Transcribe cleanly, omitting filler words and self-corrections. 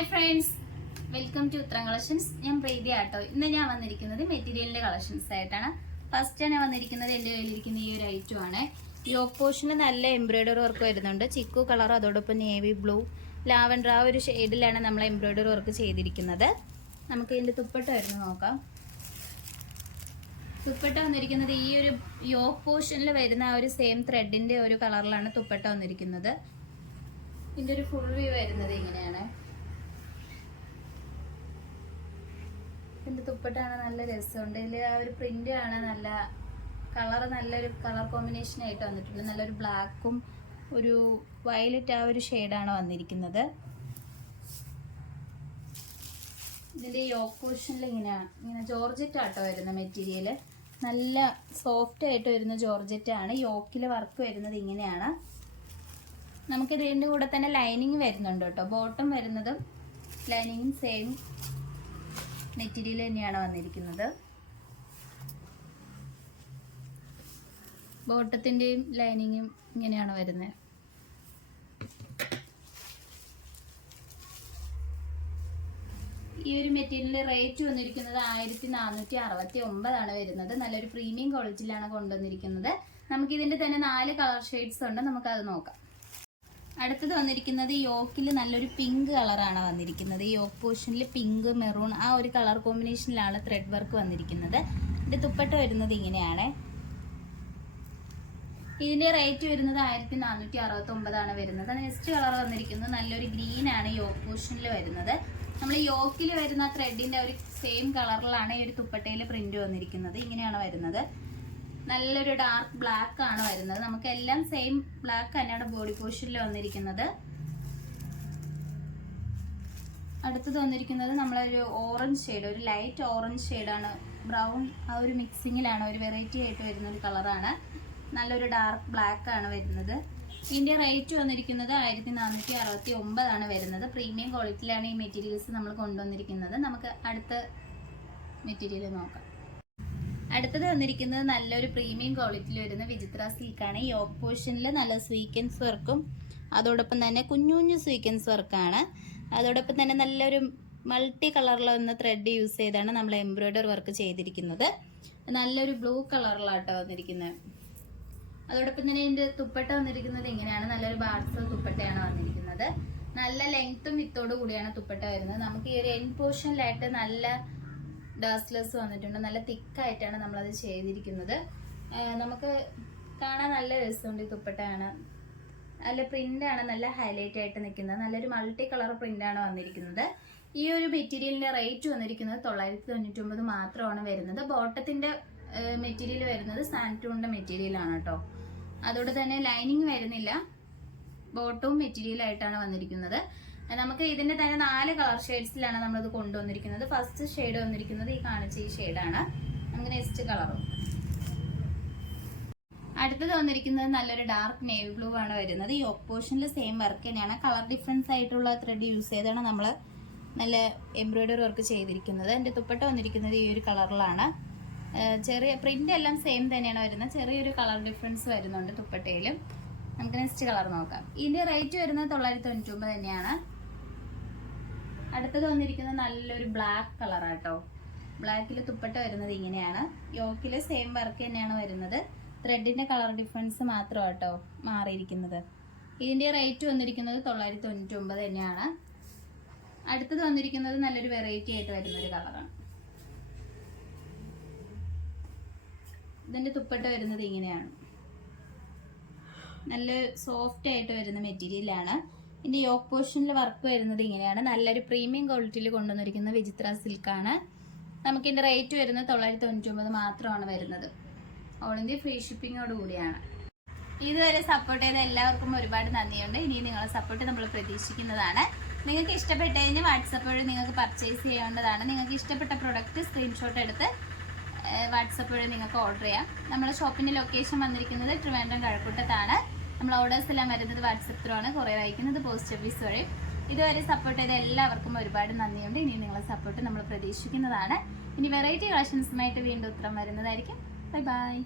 Hi friends, welcome to ഉത്തരം collections. ഞാൻ പ്രീതി ആട്ടോ. ഇന്ന് ഞാൻ വന്നിരിക്കുന്നത് മെറ്റീരിയലിന്റെ കളക്ഷൻസ് ആയിട്ടാണ്. ഫസ്റ്റ് ഞാൻ വന്നിരിക്കുന്നത് എൻ്റെ കയ്യിലിരിക്കുന്ന ഈ ഒരു ഐറ്റം ആണ്. യോക്ക് പോർഷന് നല്ല എംബ്രോയിഡറി വർക്ക് വരുന്നുണ്ട്. ചിക്കു കളർ, അതോടൊപ്പം നേവി ബ്ലൂ, ലാവൻഡർ, ആ ഒരു ഷെയ്ഡിലാണ് നമ്മൾ എംബ്രോയിഡറി വർക്ക് ചെയ്തിരിക്കുന്നത്. നമുക്ക് ഇതിൻ്റെ തുപ്പട്ട വരുന്നത് നോക്കാം. തുപ്പട്ട വന്നിരിക്കുന്നത് ഈ ഒരു യോക്ക് പോർഷനിൽ വരുന്ന ആ ഒരു സെയിം ത്രെഡിന്റെ ഒരു കളറിലാണ് തുപ്പട്ട വന്നിരിക്കുന്നത്. ഇതിൻ്റെ ഒരു ഫുൾ വ്യൂ വരുന്നത് ഇങ്ങനെയാണ്. ഇതിൻ്റെ തുപ്പട്ടാണ് നല്ല രസമുണ്ട്. ഇതിൽ ആ ഒരു പ്രിന്റ് ആണ് നല്ല കളർ, നല്ലൊരു കളർ കോമ്പിനേഷൻ ആയിട്ട് വന്നിട്ടുണ്ട്. നല്ലൊരു ബ്ലാക്കും ഒരു വയലറ്റ് ആ ഒരു ഷെയ്ഡാണ് വന്നിരിക്കുന്നത്. ഇതിൻ്റെ യോക്ക് പോർഷനിൽ ഇങ്ങനെ ജോർജറ്റ് ആട്ടോ വരുന്ന മെറ്റീരിയൽ. നല്ല സോഫ്റ്റ് ആയിട്ട് വരുന്ന ജോർജറ്റ് ആണ്. യോക്കിൽ വർക്ക് വരുന്നത് ഇങ്ങനെയാണ്. നമുക്ക് ഇതിൻ്റെ കൂടെ തന്നെ ലൈനിങ് വരുന്നുണ്ട് കേട്ടോ. ബോട്ടം വരുന്നതും ലൈനിങ്ങും സെയിം മെറ്റീരിയൽ തന്നെയാണ് വന്നിരിക്കുന്നത്. ബോട്ടത്തിൻ്റെയും ലൈനിങ്ങും ഇങ്ങനെയാണ് വരുന്നത്. ഈ ഒരു മെറ്റീരിയലിന്റെ റേറ്റ് വന്നിരിക്കുന്നത് 1469 വരുന്നത്. നല്ലൊരു പ്രീമിയം ക്വാളിറ്റിയിലാണ് കൊണ്ടുവന്നിരിക്കുന്നത്. നമുക്ക് ഇതിന്റെ തന്നെ 4 കളർ ഷെയ്ഡ്സ് ഉണ്ട്. നമുക്കത് നോക്കാം. അടുത്തത് വന്നിരിക്കുന്നത് യോക്കിൽ നല്ലൊരു പിങ്ക് കളറാണ് വന്നിരിക്കുന്നത്. യോക്ക് പോർഷനിൽ പിങ്ക്, മെറൂൺ ആ ഒരു കളർ കോമ്പിനേഷനിലാണ് ത്രെഡ് വർക്ക് വന്നിരിക്കുന്നത്. ഇതിന്റെ തുപ്പട്ട വരുന്നത് ഇങ്ങനെയാണ്. ഇതിന്റെ റേറ്റ് വരുന്നത് 1469 വരുന്നത്. നെക്സ്റ്റ് കളർ വന്നിരിക്കുന്നത് നല്ലൊരു ഗ്രീൻ ആണ് യോക്ക് പോർഷനിൽ വരുന്നത്. നമ്മൾ യോക്കിൽ വരുന്ന ത്രെഡിന്റെ ഒരു സെയിം കളറിലാണ് ഈ ഒരു തുപ്പട്ടയിൽ പ്രിന്റ് വന്നിരിക്കുന്നത്. ഇങ്ങനെയാണ് വരുന്നത്. നല്ലൊരു ഡാർക്ക് ബ്ലാക്ക് ആണ് വരുന്നത്. നമുക്ക് എല്ലാം സെയിം ബ്ലാക്ക് തന്നെയാണ് ബോഡി പോർഷനിൽ വന്നിരിക്കുന്നത്. അടുത്തത് വന്നിരിക്കുന്നത് നമ്മളൊരു ഓറഞ്ച് ഷെയ്ഡ്, ഒരു ലൈറ്റ് ഓറഞ്ച് ഷെയ്ഡാണ്. ബ്രൗൺ ആ ഒരു മിക്സിങ്ങിലാണ്, ഒരു വെറൈറ്റി ആയിട്ട് വരുന്ന ഒരു കളറാണ്. നല്ലൊരു ഡാർക്ക് ബ്ലാക്ക് ആണ് വരുന്നത്. ഇതിന്റെ റേറ്റ് വന്നിരിക്കുന്നത് 1469 വരുന്നത്. പ്രീമിയം ക്വാളിറ്റിയിലാണ് ഈ മെറ്റീരിയൽസ് നമ്മൾ കൊണ്ടുവന്നിരിക്കുന്നത്. നമുക്ക് അടുത്ത മെറ്റീരിയൽ നോക്കാം. അടുത്തത് വന്നിരിക്കുന്നത് നല്ലൊരു പ്രീമിയം ക്വാളിറ്റിയിൽ വരുന്ന വിചിത്ര സിൽക്കാണ്. യോക്ക് പോർഷനിൽ നല്ല സ്വീക്വൻസ് വർക്കും അതോടൊപ്പം തന്നെ കുഞ്ഞു കുഞ്ഞു സ്വീക്വൻസ് വർക്കാണ്. അതോടൊപ്പം തന്നെ നല്ലൊരു മൾട്ടി കളറിൽ വന്ന ത്രെഡ് യൂസ് ചെയ്താണ് നമ്മൾ എംബ്രോയിഡറി വർക്ക് ചെയ്തിരിക്കുന്നത്. നല്ലൊരു ബ്ലൂ കളറിലാട്ടോ വന്നിരിക്കുന്നത്. അതോടൊപ്പം തന്നെ ഇതിൻ്റെ തുപ്പട്ട വന്നിരിക്കുന്നത് ഇങ്ങനെയാണ്. നല്ലൊരു ബാർസ് തുപ്പട്ടയാണ് വന്നിരിക്കുന്നത്. നല്ല ലെങ്ത്തും വിത്തോടു കൂടിയാണ് തുപ്പട്ട വരുന്നത്. നമുക്ക് ഈ ഒരു എൻഡ് പോർഷനിലായിട്ട് നല്ല ഡാസ്ലെസ് വന്നിട്ടുണ്ട്. നല്ല തിക്കായിട്ടാണ് നമ്മളത് ചെയ്തിരിക്കുന്നത്. നമുക്ക് കാണാൻ നല്ല രസമുണ്ട്. ഈ തുപ്പട്ടയാണ് നല്ല പ്രിന്റാണ്, നല്ല ഹൈലൈറ്റ് ആയിട്ട് നിൽക്കുന്നത്. നല്ലൊരു മൾട്ടി കളർ പ്രിന്റാണ് വന്നിരിക്കുന്നത്. ഈ ഒരു മെറ്റീരിയലിന്റെ റേറ്റ് വന്നിരിക്കുന്നത് 999 മാത്രമാണ് വരുന്നത്. ബോട്ടത്തിന്റെ മെറ്റീരിയൽ വരുന്നത് സാൻറ്റൂണിന്റെ മെറ്റീരിയലാണ് കേട്ടോ. അതോടെ തന്നെ ലൈനിങ് വരുന്നില്ല. ബോട്ടവും മെറ്റീരിയൽ ആയിട്ടാണ് വന്നിരിക്കുന്നത്. നമുക്ക് ഇതിന്റെ തന്നെ 4 കളർ ഷെയ്ഡ്സിലാണ് നമ്മളിത് കൊണ്ടുവന്നിരിക്കുന്നത്. ഫസ്റ്റ് ഷെയ്ഡ് വന്നിരിക്കുന്നത് ഈ കാണിച്ച ഈ ഷെയ്ഡാണ്. നമുക്ക് നെക്സ്റ്റ് കളറും. അടുത്തത് വന്നിരിക്കുന്നത് നല്ലൊരു ഡാർക്ക് നേവി ബ്ലൂ ആണ് വരുന്നത്. ഈ യോക്ക് പോർഷനിൽ സെയിം വർക്ക് തന്നെയാണ്. കളർ ഡിഫറൻസ് ആയിട്ടുള്ള ത്രെഡ് യൂസ് ചെയ്താണ് നമ്മൾ നല്ല എംബ്രോയിഡറി വർക്ക് ചെയ്തിരിക്കുന്നത്. എൻ്റെ തുപ്പട്ട വന്നിരിക്കുന്നത് ഈ ഒരു കളറിലാണ്. ചെറിയ പ്രിന്റ് എല്ലാം സെയിം തന്നെയാണ് വരുന്നത്. ചെറിയൊരു കളർ ഡിഫറൻസ് വരുന്നുണ്ട് തുപ്പട്ടയിലും. നമുക്ക് നെക്സ്റ്റ് കളർ നോക്കാം. ഇതിന്റെ റേറ്റ് വരുന്നത് 999 തന്നെയാണ്. അടുത്തത് വന്നിരിക്കുന്നത് നല്ലൊരു ബ്ലാക്ക് കളറാട്ടോ. ബ്ലാക്കിൽ തുപ്പട്ട വരുന്നത് ഇങ്ങനെയാണ്. യോക്കിൽ സെയിം വർക്ക് തന്നെയാണ് വരുന്നത്. ത്രെഡിന്റെ കളർ ഡിഫറൻസ് മാത്രമാട്ടോ മാറിയിരിക്കുന്നത്. ഇതിന്റെ റേറ്റ് വന്നിരിക്കുന്നത് 999 തന്നെയാണ്. അടുത്തത് വന്നിരിക്കുന്നത് നല്ലൊരു വെറൈറ്റി ആയിട്ട് വരുന്നൊരു കളറാണ്. ഇതിന്റെ തുപ്പട്ട വരുന്നത് ഇങ്ങനെയാണ്. നല്ല സോഫ്റ്റ് ആയിട്ട് വരുന്ന മെറ്റീരിയലാണ്. ഇതിന്റെ യോക്ക് പോർഷനിൽ വർക്ക് വരുന്നത് ഇങ്ങനെയാണ്. നല്ലൊരു പ്രീമിയം ക്വാളിറ്റിയിൽ കൊണ്ടുവന്നിരിക്കുന്ന വിചിത്ര സിൽക്കാണ്. നമുക്ക് ഇതിന്റെ റേറ്റ് വരുന്നത് 999 മാത്രമാണ് വരുന്നത്. ഓൾ ഇന്ത്യ ഫ്രീ ഷിപ്പിങ്ങോട് കൂടിയാണ്. ഇതുവരെ സപ്പോർട്ട് ചെയ്ത എല്ലാവർക്കും ഒരുപാട് നന്ദിയുണ്ട്. ഇനി നിങ്ങളുടെ സപ്പോർട്ട് നമ്മൾ പ്രതീക്ഷിക്കുന്നതാണ്. നിങ്ങൾക്ക് ഇഷ്ടപ്പെട്ടതിന് വാട്സപ്പ് വഴി നിങ്ങൾക്ക് പർച്ചേസ് ചെയ്യേണ്ടതാണ്. നിങ്ങൾക്ക് ഇഷ്ടപ്പെട്ട പ്രൊഡക്റ്റ് സ്ക്രീൻഷോട്ട് എടുത്ത് വാട്സപ്പ് വഴി നിങ്ങൾക്ക് ഓർഡർ ചെയ്യാം. നമ്മുടെ ഷോപ്പിന്റെ ലൊക്കേഷൻ വന്നിരിക്കുന്നത് ട്രിവാൻഡ്രം കഴക്കൂട്ടത്താണ്. നമ്മൾ ഓർഡേഴ്സ് എല്ലാം വരുന്നത് വാട്സപ്പ് ത്രൂ ആണ്. കൊറിയർ അയക്കുന്നത് പോസ്റ്റ് ഓഫീസ് വഴി. ഇതുവരെ സപ്പോർട്ട് ചെയ്ത എല്ലാവർക്കും ഒരുപാട് നന്ദിയുണ്ട്. ഇനി നിങ്ങളുടെ സപ്പോർട്ട് നമ്മൾ പ്രതീക്ഷിക്കുന്നതാണ്. ഇനി വെറൈറ്റി കളക്ഷൻസുമായിട്ട് വീണ്ടും ഉത്തരം വരുന്നതായിരിക്കും. Bye bye.